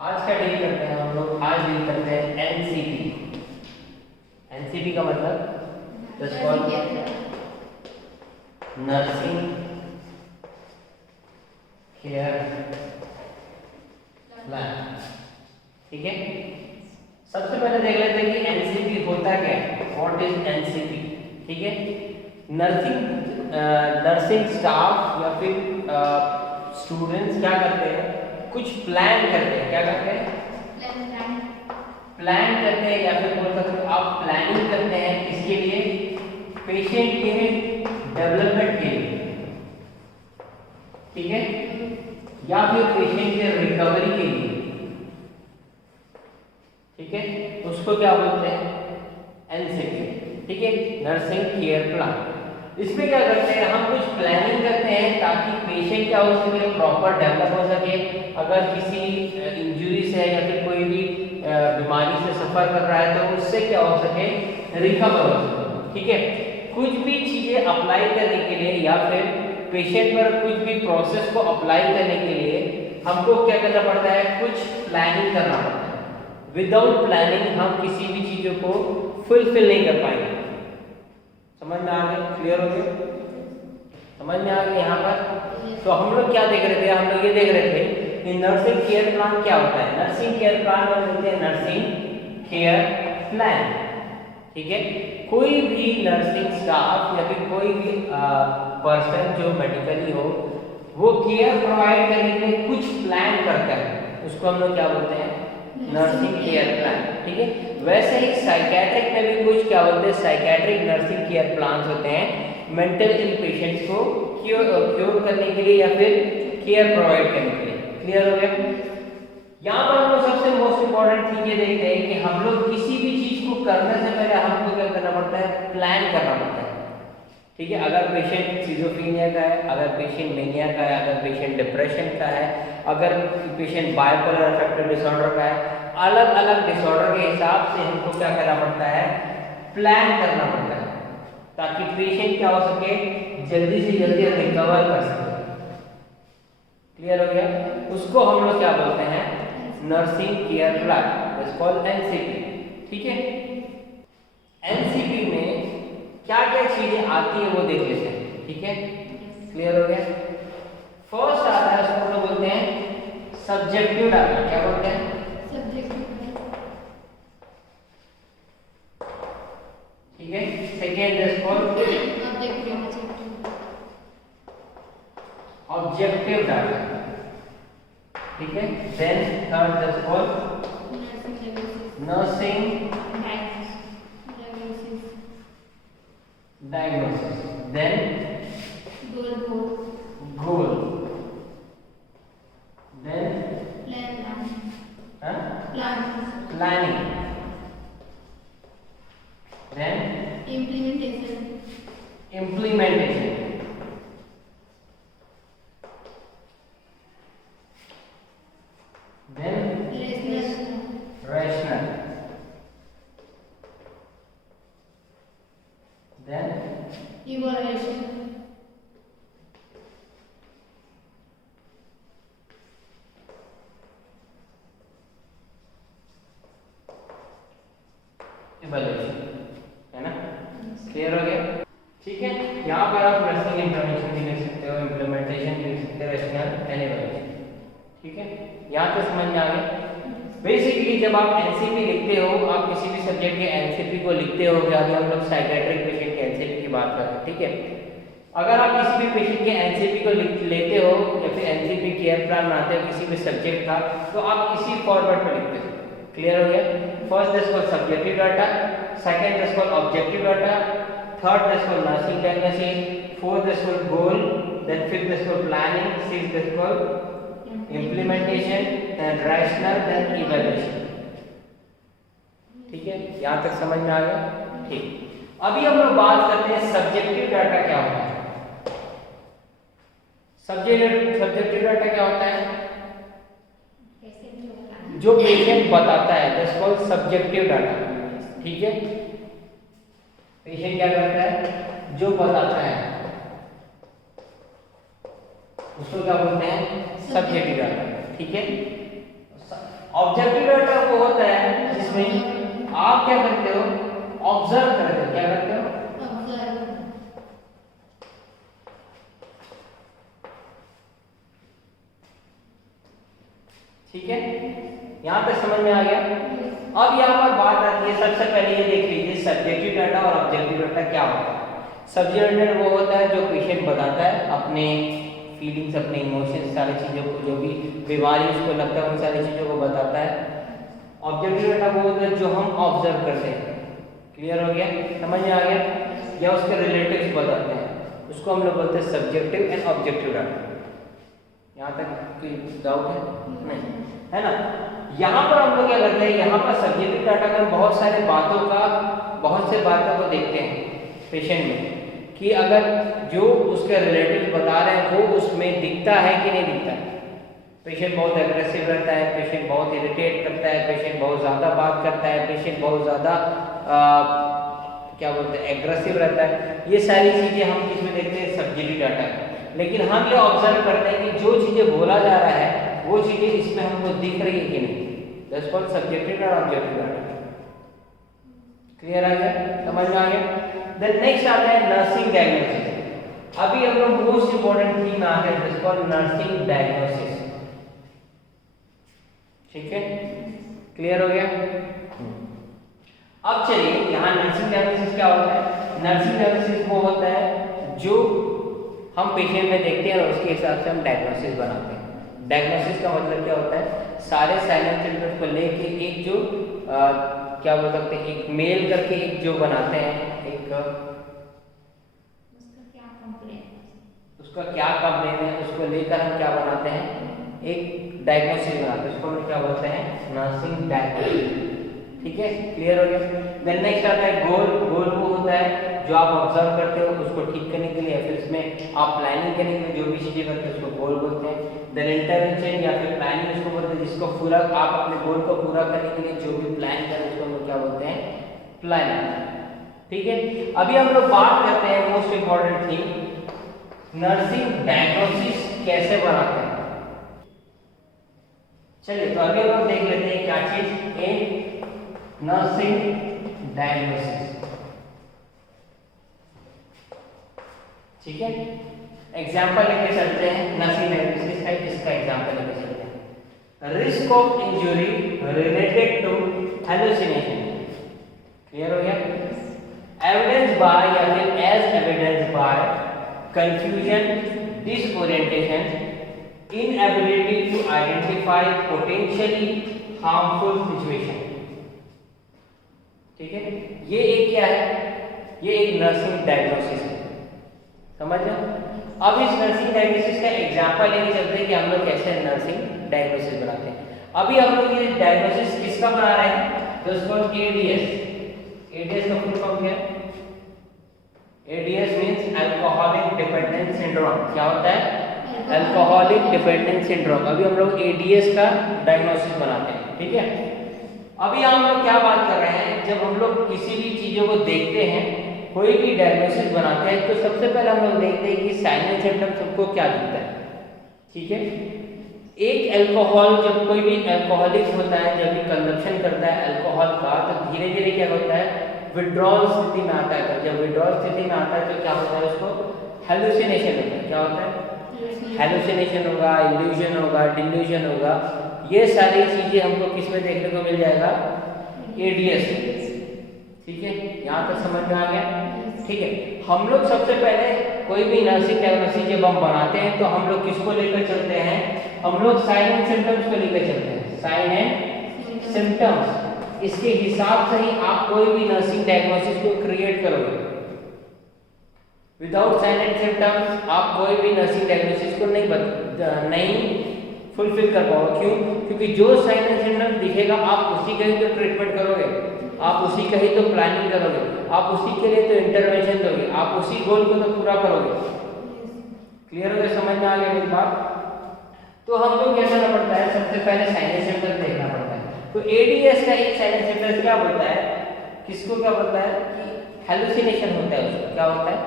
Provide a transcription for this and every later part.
आज क्या डील करते हैं हम लोग? आज डील करते हैं एनसीपी। एनसीपी का मतलब नर्सिंग केयर प्लान। ठीक है, सबसे पहले देख लेते हैं कि एनसीपी होता क्या है। What is NCP? ठीक है, नर्सिंग स्टाफ या फिर स्टूडेंट्स क्या करते हैं, कुछ प्लान करते हैं। क्या करते हैं? प्लान करते हैं, या फिर बोल सकते हो आप प्लानिंग करते हैं। किसके लिए? पेशेंट के डेवलपमेंट के लिए। ठीक है, या फिर पेशेंट के रिकवरी के लिए। ठीक है, उसको क्या बोलते हैं? एनसीपी। ठीक है, नर्सिंग केयर प्लान। इसमें क्या करते हैं, हम कुछ प्लानिंग करते हैं ताकि पेशेंट क्या हो सके, प्रॉपर डेवलप हो सके। अगर किसी इंजरी से या फिर कोई भी बीमारी से सफर कर रहा है तो उससे क्या हो सके, रिकवर हो सके। ठीक है, कुछ भी चीजें अप्लाई करने के लिए या फिर पेशेंट पर कुछ भी प्रोसेस को अप्लाई करने के लिए हमको क्या करना पड़ता है, कुछ प्लानिंग करना पड़ता है। विदाउट प्लानिंग हम किसी भी चीजों को फुलफिल नहीं कर पाएंगे। समझ में आ गया? क्लियर हो गया? समझ में आ गया यहाँ पर? तो हम लोग क्या देख रहे थे, हम लोग ये देख रहे थे कि नर्सिंग केयर प्लान क्या होता है। नर्सिंग केयर प्लान में बोलते हैं नर्सिंग केयर प्लान। ठीक है, कोई भी नर्सिंग स्टाफ या फिर कोई भी पर्सन जो मेडिकली हो, वो केयर प्रोवाइड करने के लिए कुछ प्लान करता है, उसको हम लोग क्या बोलते हैं? Nursing care plan. ठीक है, वैसे ही साइकेट्रिक में भी कुछ क्या बोलते हैं, साइकेट्रिक नर्सिंग केयर प्लान होते हैं। मेंटल इल पेशेंट्स को क्योर करने के लिए या फिर केयर प्रोवाइड करने के लिए। क्लियर हो गया? यहाँ पर हम लोग सबसे मोस्ट इंपॉर्टेंट चीज ये देखते हैं कि हम लोग किसी भी चीज को करने से पहले हमको क्या करना पड़ता है, प्लान करना पड़ता है। ठीक है, अगर पेशेंट सिजोफ्रेनिया का है, अगर पेशेंट मेनिया का है, अगर पेशेंट डिप्रेशन का है, अगर पेशेंट बाइपोलर अफेक्टिव डिसऑर्डर का है, अलग अलग डिसऑर्डर के हिसाब से हमको क्या करना पड़ता है, प्लान करना पड़ता है, ताकि पेशेंट क्या हो सके, जल्दी से जल्दी रिकवर कर सके। क्लियर हो गया? उसको हम लोग क्या बोलते हैं? Nursing care plan, it's called NCP. ठीक है, एनसीपी में क्या क्या चीजें आती है वो देख लेते हैं। ठीक है, क्लियर हो गया? फर्स्ट आता है, उसको हम लोग बोलते हैं सब्जेक्टिव डाटा। क्या बोलते हैं? ठीक है, second is called objective data. ठीक है, then third is called nursing diagnosis, then goal, then planning, then implementation, then rational, then evaluation, है ना? क्लियर हो गया? ठीक है, यहाँ पर आप नर्सिंग इंफॉर्मेशन भी लिख सकते हो, इम्प्लीमेंटेशन भी लिख सकते हो, रैशनल एंड इवैल्यूएशन। ठीक है, यहाँ तक समझ में आ गया? बेसिकली जब आप एनसीपी लिखते हो, आप किसी भी सब्जेक्ट के एनसीपी को लिखते हो, अभी हम लोग साइकेट्रिक पेशेंट के एनसीपी की बात कर रहे हैं। ठीक है, अगर आप किसी भी पेशेंट के एनसीपी को लेते हो या फिर एनसीपी केयर प्लान बनाते हो किसी भी सब्जेक्ट का, तो आप इसी फॉर्मेट में लिखते हो। क्लियर हो गया? First is called subjective data, second is called objective data, third is called nursing diagnosis, fourth is called goal, then fifth is called planning, sixth is called implementation, then rational, then evaluation. ठीक है, यहां तक समझ में आ गया? ठीक, अभी हम लोग बात करते हैं सब्जेक्टिव डाटा क्या होता है। सब्जेक्टिव डाटा क्या होता है? जो पेशेंट बताता है, दैट्स कॉल्ड सब्जेक्टिव डाटा। ठीक है, पेशेंट क्या करता है, जो बताता है उसको क्या बोलते हैं? Subjective data. ठीक है, ऑब्जेक्टिव डाटा वो होता है जिसमें आप क्या करते हो, ऑब्जर्व करते हो। क्या करते हो? ठीक है, यहां तक समझ में आ गया। अब यहाँ पर बात आती है, सबसे पहले ये देख लीजिए सब्जेक्टिव डाटा और ऑब्जेक्टिव डाटा क्या होता है। सब्जेक्टिव डाटा वो होता है जो पेशेंट बताता है अपने फीलिंग्स, अपने इमोशंस, सारी चीज़ों को, जो भी बीमारी उसको लगता है उन सारी चीज़ों को बताता है। ऑब्जेक्टिव डाटा वो होता है जो हम ऑब्जर्व करते हैं। क्लियर हो गया, समझ में आ गया, या उसके रिलेटिव्स बताते हैं, उसको हम लोग बोलते हैं सब्जेक्टिव एंड ऑब्जेक्टिव डाटा। यहाँ तक कोई डाउट है? नहीं है ना। यहाँ पर हम लोग क्या करते हैं, यहाँ पर सब्जेक्टिव डाटा में बहुत सारे बातों का, बहुत से बातों को देखते हैं पेशेंट में, कि अगर जो उसके रिलेटिव बता रहे हैं वो उसमें दिखता है कि नहीं दिखता है। पेशेंट बहुत एग्रेसिव रहता है, पेशेंट बहुत इरिटेट करता है, पेशेंट बहुत ज़्यादा बात करता है, पेशेंट बहुत ज़्यादा क्या बोलते हैं एग्रेसिव रहता है। ये सारी चीज़ें हम किसमें देखते हैं, सब्जेक्टिव डाटा में। लेकिन हम ये ऑब्जर्व करते हैं कि जो चीज़ें बोला जा रहा है वो चीज़ें इसमें हमको दिख रही है कि नहीं। दैट्स कॉल्ड सब्जेक्टिव और ऑब्जेक्टिव डाटा। क्लियर आ गया, समझ में आ गया। देन नेक्स्ट आता है नर्सिंग डायग्नोसिस। अभी हम लोग मोस्ट इंपोर्टेंट थिंग आ है, दैट्स कॉल्ड नर्सिंग डायग्नोसिस। ठीक है, क्लियर हो गया। अब चलिए यहाँ नर्सिंग डायग्नोसिस क्या होता है। नर्सिंग डायग्नोसिस वो होता है जो हम पेशेंट में देखते हैं और उसके हिसाब से हम डायग्नोसिस बनाते हैं। डायग्नोसिस का मतलब क्या होता है, सारे साइलेंट सिम्टम्स को लेके एक जो क्या बोल सकते हैं, एक मेल करके एक जो बनाते हैं, एक उसका क्या कंप्लेन है उसको लेकर हम क्या बनाते हैं, एक डायग्नोसिस बनाते हैं, उसको हम क्या बोलते हैं, नर्सिंग डायग्नोसिस। ठीक है, क्लियर हो गया। देन नेक्स्ट आता है गोल। गोल वो होता है जो आप ऑब्जर्व करते हो उसको ठीक करने के लिए, या फिर इसमें आप प्लानिंग करने के लिए जो भी चीजें करते हैं उसको गोल बोलते हैं। देन इंटरवेंशन या फिर प्लानिंग उसको बोलते हैं जिसको पूरा आप अपने गोल को पूरा करने के लिए जो भी प्लान करें उसको हम लोग क्या बोलते हैं, प्लानिंग। ठीक है, अभी हम लोग बात करते हैं most important thing, nursing diagnosis कैसे बनाते हैं। चलिए तो अभी हम लोग देख लेते हैं क्या चीज, ए नर्सिंग डायग्नोसिस। ठीक है, एग्जाम्पल लेके चलते हैं नर्सिंग डायग्नोसिस का, इसका एग्जाम्पल लेके चलते हैं। Risk of injury related to hallucination. Clear हो गया। एविडेंस बाय या फिर as evidence by confusion, disorientation, inability to identify potentially harmful situation. ठीक है, ये एक क्या है, ये एक नर्सिंग डायग्नोसिस है, समझ लो। अब इस नर्सिंग डायग्नोसिस का एग्जांपल लेके चलते हैं कि हम लोग कैसे नर्सिंग डायग्नोसिस बनाते हैं। अभी हम लोग ये डायग्नोसिस किसका बना रहे हैं, दोस्तों एडीएस। एडीएस का फुल फॉर्म क्या है, ADS means alcoholic dependence syndrome. क्या होता है, अल्कोहलिक डिपेंडेंस सिंड्रोम। अभी हम लोग एडीएस का डायग्नोसिस बनाते हैं। ठीक है, अभी हम लोग क्या बात कर रहे हैं, जब हम लोग किसी भी चीजों को देखते हैं, कोई भी डायग्नोसिस बनाते हैं, तो सबसे पहले हम लोग देखते हैं कि साइन एंड सिम्टम्स सबको क्या दिखता है। ठीक है, एक अल्कोहल, जब कोई भी अल्कोहलिक होता है, जब भी कंजप्शन करता है अल्कोहल का, तो धीरे धीरे क्या होता है, विड्रॉल स्थिति में आता है। जब विड्रॉल स्थिति में आता है तो क्या होता है, उसको हेलुसिनेशन होता है। क्या होता है, हेलुसिनेशन होगा, इल्यूजन होगा, डिल्यूजन होगा। ये सारी चीजें हमको किस में देखने को मिल जाएगा, एडीएस। ठीक है, यहाँ तक समझ में आ गया। ठीक है, हम लोग सबसे पहले कोई भी नर्सिंग डायग्नोसिस जब हम बनाते हैं तो हम लोग किसको लेकर चलते हैं, हम लोग साइन एंड सिम्टम्स को लेकर चलते हैं, साइन एंड सिम्टम्स। इसके हिसाब से ही आप कोई भी नर्सिंग डायग्नोसिस को क्रिएट करोगे। विदाउट साइन एंड सिम्टम्स आप कोई भी नर्सिंग डायग्नोसिस को नहीं फुलफिल कर पाओगे। क्यों, क्योंकि जो साइन एंड सिम्टम्स दिखेगा आप उसी का ही तो ट्रीटमेंट करोगे, आप उसी का ही तो प्लानिंग करोगे, आप उसी के लिए तो इंटरवेंशन दोगे, आप उसी गोल को तो पूरा करोगे। क्लियर हो गया, समझ में आ गया मेरी बात। तो हम लोग क्या करना पड़ता है, सबसे पहले साइन एंड सिम्टम्स देखना पड़ता है। तो एडीएस का एक साइन एंड सिम्टम्स क्या बोलता है, किसको क्या बोलता है कि हेलुसिनेशन होता है, उसको क्या होता है,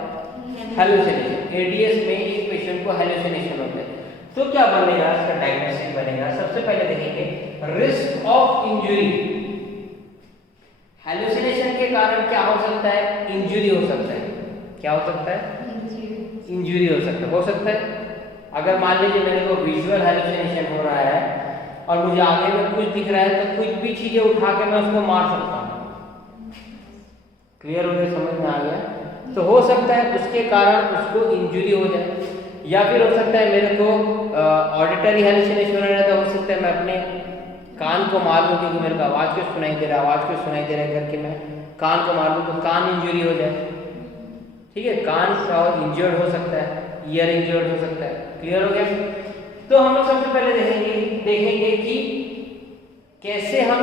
हेलुसिनेशन। एडीएस में एक पेशेंट को हेलुसिनेशन होता है। तो क्या बनेगा, इसका डायग्नोसिस बनेगा। सबसे पहले देखेंगे रिस्क इंजुरी, हेलुसिनेशन के कारण क्या हो सकता है? इंजुरी हो सकता है। क्या हो सकता है? इंजुरी हो सकता है। अगर मान लीजिए मेरे को विजुअल हेलुसिनेशन हो रहा है और मुझे आगे में कुछ दिख रहा है तो कुछ भी चीजें उठा के मैं उसको मार सकता हूँ। क्लियर हो गया? समझ में आ गया? तो हो सकता है उसके कारण उसको इंजुरी हो जाए, या फिर हो सकता है मेरे को ऑडिटरी हेलुसिनेशन हो रहा है, तो हो सकता है मैं अपने कान को मार लूँ क्योंकि मेरे को आवाज क्यों सुनाई दे रहा है, आवाज क्यों सुनाई दे रहा है करके मैं कान को मार लूँ तो कान इंजुरी हो जाए। ठीक है, कान का इंजर्ड हो सकता है, ईयर इंजर्ड हो सकता है। क्लियर हो गया? तो हम लोग सबसे पहले देखेंगे कि कैसे हम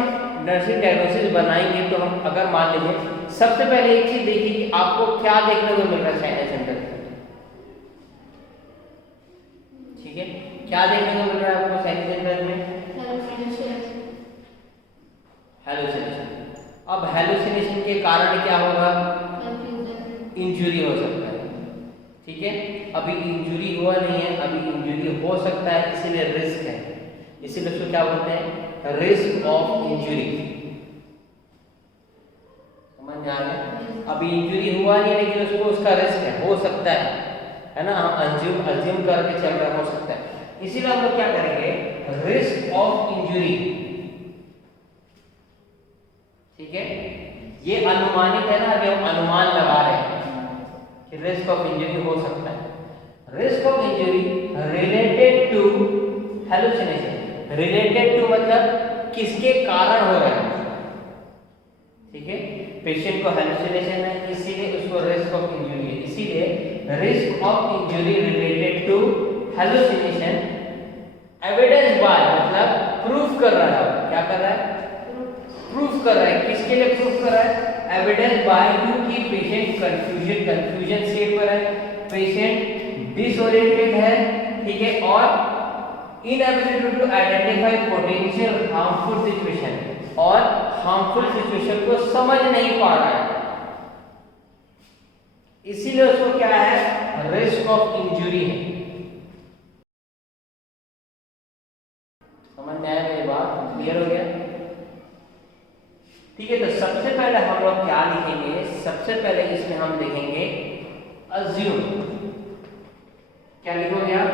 नर्सिंग डायग्नोसिस बनाएंगे। तो हम अगर मान लीजिए सबसे पहले एक चीज देखिए कि आपको क्या देखने को मिल रहा है साइनस सेंटर। ठीक है, क्या देखने को मिल रहा है आपको साइनस सेंटर में? हेलुसिनेशन। अब हेलुसिनेशन के कारण क्या होगा? इंजुरी हो सकता है। ठीक है, अभी इंजुरी हुआ नहीं है, अभी इंजुरी हो सकता है, इसीलिए रिस्क है, इसीलिए उसको क्या बोलते हैं? Risk of injury. समझ में आ गया? अभी इंजुरी हुआ नहीं लेकिन उसको उसका रिस्क है, हो सकता है ना, हम अज्यूम करके चल रहे, हो सकता है। इसीलिए हम लोग क्या करेंगे? Risk of injury. ठीक है, ये अनुमानित है ना, अभी हम अनुमान लगा रहे हैं कि रिस्क ऑफ इंजरी हो सकता है। Risk of injury related to hallucination. Related to मतलब किसके कारण हो रहा है। ठीक है, पेशेंट को हेलुसिनेशन है इसीलिए उसको रिस्क ऑफ इंजरी है, इसीलिए risk of injury related to hallucination. Evidence by मतलब प्रूफ कर रहा है, क्या कर रहा है? प्रूफ कर रहा है। किसके लिए प्रूफ कर रहा है? एविडेंस बाय क्योंकि पेशेंट कंफ्यूजन स्टेट पर है, पेशेंट डिसओरिएंटेड है, ठीक है, और inability to identify potential harmful situation, और हार्मफुल सिचुएशन को समझ नहीं पा रहा है, इसीलिए उसको क्या है? रिस्क ऑफ इंजुरी है। समझ में आया मेरी बात? क्लियर हो गया? ठीक है, तो सबसे पहले हम लोग क्या लिखेंगे? सबसे पहले इसमें हम देखेंगे अज्यूम। क्या लिखोगे आप?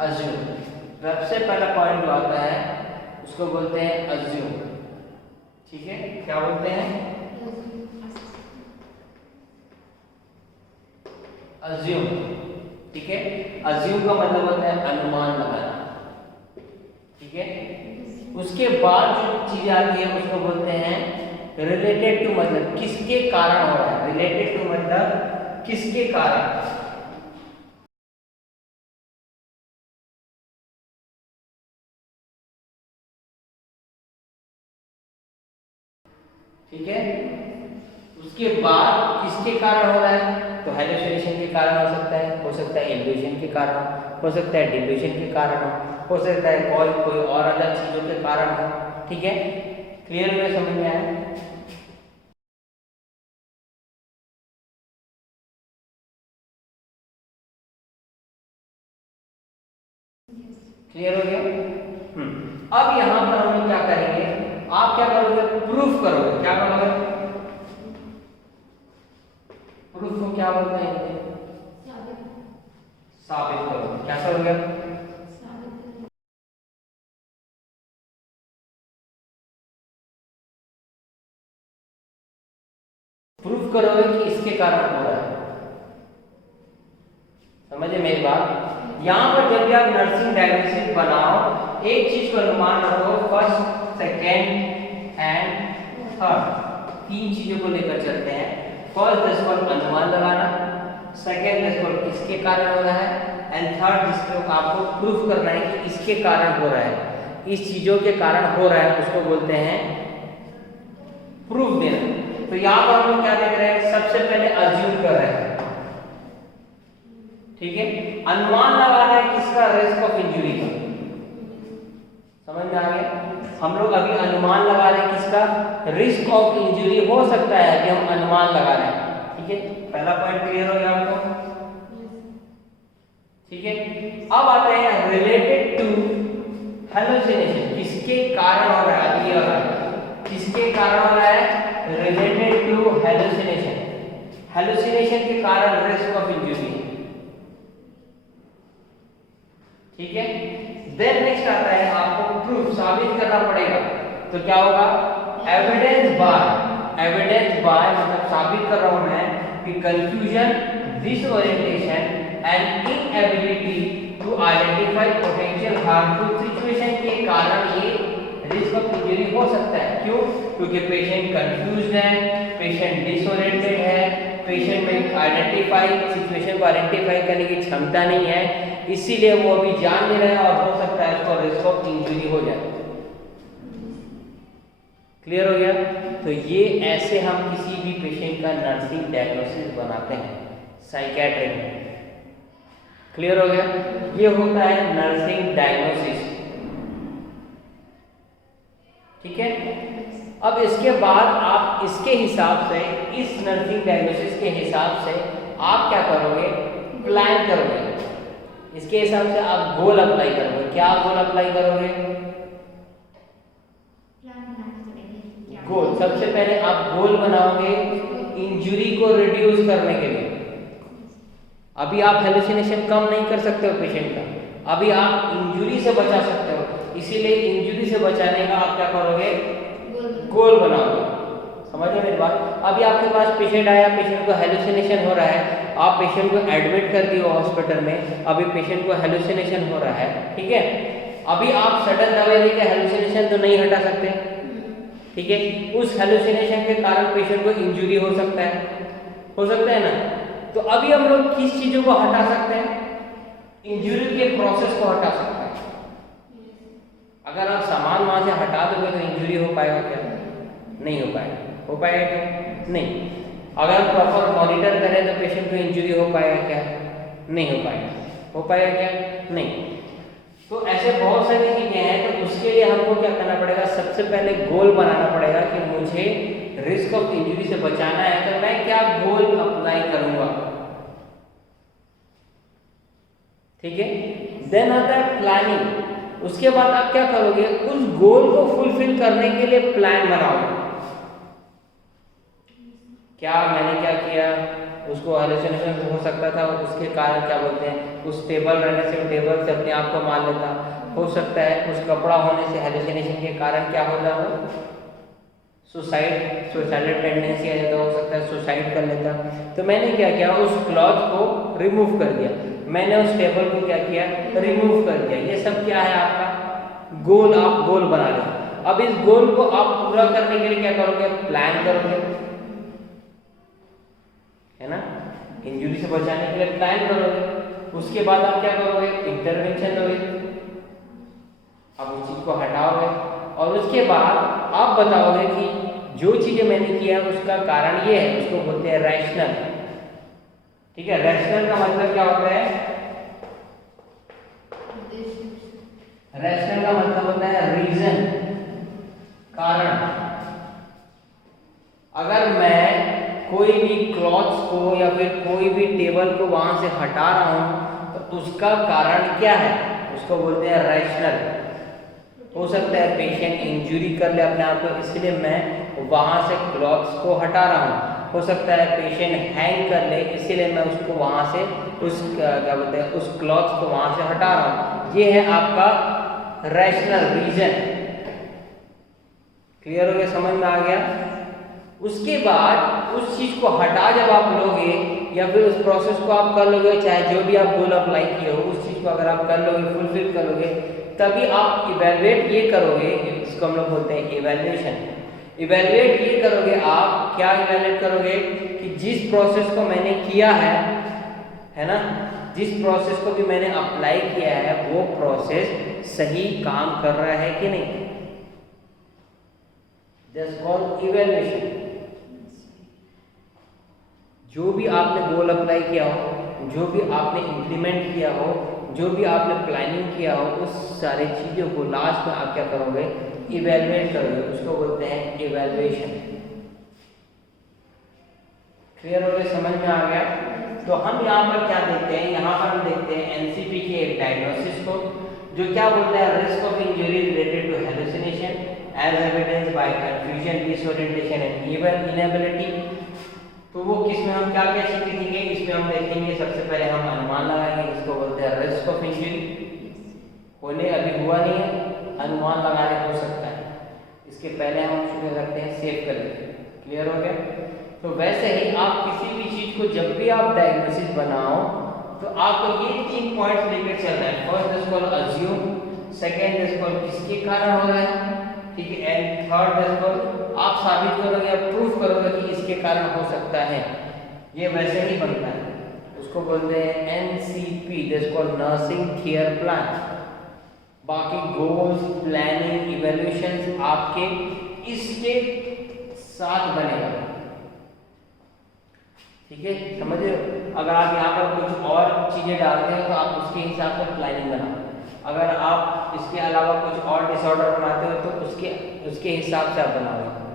अज्यूम। सबसे पहला पॉइंट जो आता है उसको बोलते हैं अज्यूम। ठीक है, क्या बोलते हैं? अज्यूम। ठीक है, अज्यूम का मतलब होता है अनुमान लगाना। ठीक है, उसके बाद जो चीज आती है उसको बोलते हैं रिलेटेड टू, मतलब किसके कारण हो रहा है। रिलेटेड टू मतलब किसके कारण। ठीक है, उसके बाद किसके कारण हो रहा है? तो हेलुसिनेशन के कारण हो सकता है इल्यूजन के कारण, हो सकता है डिल्यूजन के कारण, हो सकता है कोई और अदर चीजों के कारण हो। ठीक है, क्लियर में समझ में आया? क्लियर हो गया? अब यहां पर हम लोग क्या करेंगे? आप क्या करोगे? प्रूफ करोगे। क्या करोगे? प्रूफ को क्या बोलते हैं? साबित करोगे। क्या करोगे? प्रूफ करोगे कि इसके कारण हो रहा है। समझे मेरी बात? यहां पर जब भी आप नर्सिंग डायग्नोसिस बनाओ, एक चीज को अनुमान रखो, फर्स्ट, सेकेंड एंड थर्ड, तीन चीजों को लेकर चलते हैं। फर्स्ट जिसको अनुमान लगाना, सेकेंड जिसको किसके कारण हो रहा है, एंड थर्ड जिसको आपको प्रूफ करना है कि इसके कारण हो रहा है, इस चीजों के कारण हो रहा है, उसको बोलते हैं प्रूफ देना। तो यहाँ पर हम लोग क्या देख रहे हैं? सबसे पहले अज्यूम कर रहे हैं। ठीक है, अनुमान लगा रहे हैं किसका? रिस्क ऑफ इंजुरी का। समझ में आ गया? हम लोग अभी अनुमान लगा रहे हैं किसका? रिस्क ऑफ इंजुरी हो सकता है, अभी हम अनुमान लगा रहे हैं। ठीक है, पहला पॉइंट क्लियर हो गया आपको? ठीक है, अब आते हैं रिलेटेड टू हेलुसिनेशन, किसके कारण हो रहा है। अभी कारण हो रहा है? Related to hallucination. हेलुसिनेशन के कारण रिस्क ऑफ इंजरी। ठीक है। देन नेक्स्ट आता है आपको प्रूफ, साबित करना पड़ेगा। तो क्या होगा? एविडेंस बाय मतलब साबित कर रहा हूं मैं कि confusion, disorientation and inability to identify potential harmful situation के कारण ये रिस्क ऑफ इंजरी हो सकता है। क्यों? क्योंकि पेशेंट कंफ्यूज्ड है, पेशेंट डिसओरिएंटेड है, पेशेंट में आइडेंटिफाई सिचुएशन को आइडेंटिफाई करने की क्षमता नहीं है, इसीलिए वो अभी जान नहीं रहा है और हो सकता है उसको रिस्क ऑफ इंजरी हो जाए। क्लियर हो गया? तो ये ऐसे हम किसी भी पेशेंट का नर्सिंग डायग्नोसिस बनाते हैं साइकियाट्री में। क्लियर हो गया? ये होता है नर्सिंग डायग्नोसिस। ठीक है। अब इसके बाद आप इसके हिसाब से, इस नर्सिंग डायग्नोसिस के हिसाब से आप क्या करोगे? प्लान करोगे। इसके हिसाब से आप गोल अप्लाई करोगे। क्या गोल अप्लाई करोगे? गोल, सबसे पहले आप गोल बनाओगे इंजरी को रिड्यूस करने के लिए। अभी आप हेलुसिनेशन कम नहीं कर सकते हो पेशेंट का, अभी आप इंजरी से बचा सकते हो, इसीलिए इंजरी से बचाने का आप क्या करोगे? गोल बनाओगे। समझ रहे मेरी बात? अभी आपके पास पेशेंट आया, पेशेंट को हेलुसिनेशन हो रहा है, आप पेशेंट को एडमिट कर दिए हॉस्पिटल में, अभी पेशेंट को हेलुसिनेशन हो रहा है। ठीक है। अभी आप सडन दवाई देकर हेलुसिनेशन तो नहीं हटा सकते। ठीक है। उस हेलुसिनेशन के कारण पेशेंट को इंजरी हो सकता है ना। तो अभी हम लोग किस चीजों को हटा सकते हैं? इंजरी के प्रोसेस को हटा सकते हैं। अगर आप सामान वहां से हटा दोगे तो इंजरी हो पाएगा क्या? नहीं हो पाएगा। हो पाएगा क्या? नहीं। अगर हम प्रॉपर मॉनिटर करें तो पेशेंट को इंजरी हो पाएगा क्या? नहीं हो पाएगा। हो पाएगा क्या? नहीं। तो ऐसे बहुत सारी चीजें हैं, तो उसके लिए हमको क्या करना पड़ेगा? सबसे पहले गोल बनाना पड़ेगा कि मुझे रिस्क ऑफ इंजरी से बचाना है, तो मैं क्या गोल अप्लाई करूंगा। ठीक है। देन आता है प्लानिंग। उसके बाद आप क्या करोगे? उस गोल को फुलफिल करने के लिए प्लान बनाओगे। क्या मैंने क्या किया? उसको हेलुसिनेशन हो सकता था, उसके कारण क्या बोलते हैं, उस टेबल रहने से, टेबल से अपने आप को मार लेता। हो सकता है उस कपड़ा होने से हेलुसिनेशन के कारण क्या हो जाए? सुसाइडल टेंडेंसी आ जाता, हो सकता है सुसाइड कर लेता। तो मैंने क्या किया? उस क्लॉथ को रिमूव कर दिया, मैंने उस टेबल को क्या किया? रिमूव कर दिया। ये सब क्या है? आपका गोल। आप गोल बना रहे। अब इस गोल को आप पूरा करने के लिए क्या करोगे? प्लान करोगे, है ना। इंजरी से बचाने के लिए प्लान करोगे। उसके बाद आप क्या करोगे? इंटरवेंशन दोगे, आप उस चीज को हटाओगे, और उसके बाद आप बताओगे कि जो चीजें मैंने किया उसका कारण ये है, उसको बोलते हैं रैशनल। ठीक है। रैशनल का मतलब क्या होता है? रैशनल का मतलब होता है रीजन, कारण। अगर मैं कोई भी क्लॉथ्स को या फिर कोई भी टेबल को वहां से हटा रहा हूं, तो उसका कारण क्या है? उसको बोलते हैं रैशनल। हो सकता है पेशेंट इंजरी कर ले अपने आप को, इसलिए मैं वहां से क्लॉथ्स को हटा रहा हूं। हो सकता है पेशेंट हैंग कर ले, इसीलिए मैं उसको वहां से उस क्या बोलते हैं, उस क्लॉथ्स को वहां से हटा रहा हूं। ये है आपका रैशनल रीजन। क्लियर हो गया? समझ में आ गया? उसके बाद उस चीज को हटा जब आप लोगे, या फिर उस प्रोसेस को आप कर लोगे, चाहे जो भी आप गोल अप्लाई किए हो, उस चीज को अगर आप कर लोगे, फुलफिल करोगे, तभी आप इवैल्यूएट ये करोगे, इसको हम लोग बोलते हैं इवैल्यूएशन। इवैल्यूएट ये करोगे आप, क्या इवैल्यूएट करोगे? कि जिस प्रोसेस को मैंने किया है ना, जिस प्रोसेस को भी मैंने अप्लाई किया है, वो प्रोसेस सही काम कर रहा है कि नहीं। That's called evaluation. जो भी आपने गोल अप्लाई किया हो, जो भी आपने इम्प्लीमेंट किया हो, जो भी आपने प्लानिंग किया हो, उस सारी चीज़ों को लास्ट में आप क्या करोगे? इवैल्यूएट करोगे। उसको बोलते हैं इवैल्यूएशन। क्लियर हो गया? समझ में आ गया? तो हम यहाँ पर क्या देखते हैं? यहाँ पर हम देखते हैं एनसीपी के एक डायग्नोसिस को, जो क्या बोलता है? Risk of injury related to hallucination as evidence by confusion, disorientation and inability. तो वो किसमें हम क्या क्या सीखेंगे, इसमें हम देखेंगे सबसे पहले हम अनुमान लगाएंगे, इसको बोलते हैं रिस्क ऑफ इंजरी। होने अभी हुआ नहीं है, अनुमान लगाने हो सकता है, इसके पहले हम शुरू करते हैं सेव कर लेते हैं। क्लियर हो गया। तो वैसे ही आप किसी भी चीज को जब भी आप डायग्नोसिस बनाओ तो आपको ये 3 पॉइंट्स लेकर चलना है। First is called assume, second is called किसके कारण हो रहा है, ठीक है, एंड थर्ड इज कॉल्ड आप साबित करोगे या प्रूफ करोगे कि इसके कारण हो सकता है। ये वैसे ही बनता है, उसको बोलते हैं NCP, that's called nursing care plan. बाकी गोल्स, प्लानिंग, इवैल्यूएशंस आपके इसके साथ बनेगा, ठीक है, समझे। अगर आप यहाँ पर कुछ और चीजें डालते हो तो आप उसके हिसाब से प्लानिंग बनाओ, अगर आप इसके अलावा कुछ और डिसऑर्डर बनाते हो तो उसके हिसाब से आप बनाओगे।